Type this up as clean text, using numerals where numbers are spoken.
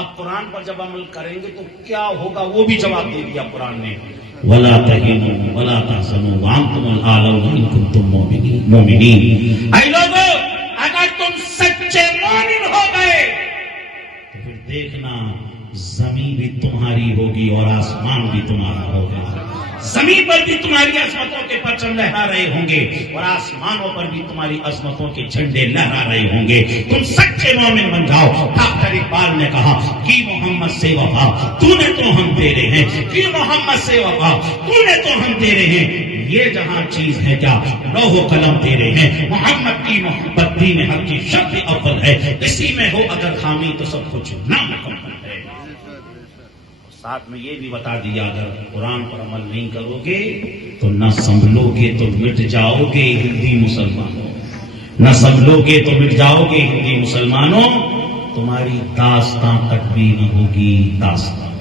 اب قرآن پر جب عمل کریں گے تو کیا ہوگا وہ بھی جواب دے دیا قرآن نے، وَلَا تَهِنُوا وَلَا تَحْزَنُوا وَأَنْتُمُ الْأَعْلَوْنَ إِن كُنتُم مُؤْمِنِينَ۔ اے لوگو اگر تم سچے مومن ہو گئے تو پھر دیکھنا زمین بھی تمہاری ہوگی اور آسمان بھی تمہارا ہوگا، زمین پر بھی تمہاری عظمتوں کے پرچم لہرا رہے ہوں گے اور آسمانوں پر بھی تمہاری عظمتوں کے جھنڈے لہرا رہے ہوں گے۔ تم سچے مومن بن جاؤ۔ ڈاکٹر اقبال نے کہا کہ محمد سے وفا تو نے تو ہم تیرے ہیں، کہ محمد سے وفا تو نے تو ہم تیرے ہیں، یہ جہاں چیز ہے کیا لوح و قلم تیرے ہیں، محمد کی محبت دین حق کی شرط اول ہے، اسی میں ہو اگر خامی تو سب کچھ نامکمل ہے۔ ساتھ میں یہ بھی بتا دیا اگر قرآن پر عمل نہیں کرو گے تو نہ سنبھلو گے تو مٹ جاؤ گے ہندی مسلمانوں، نہ سنبھلو گے تو مٹ جاؤ گے ہندی مسلمانوں، تمہاری داستان تک بھی نہ ہوگی داستان۔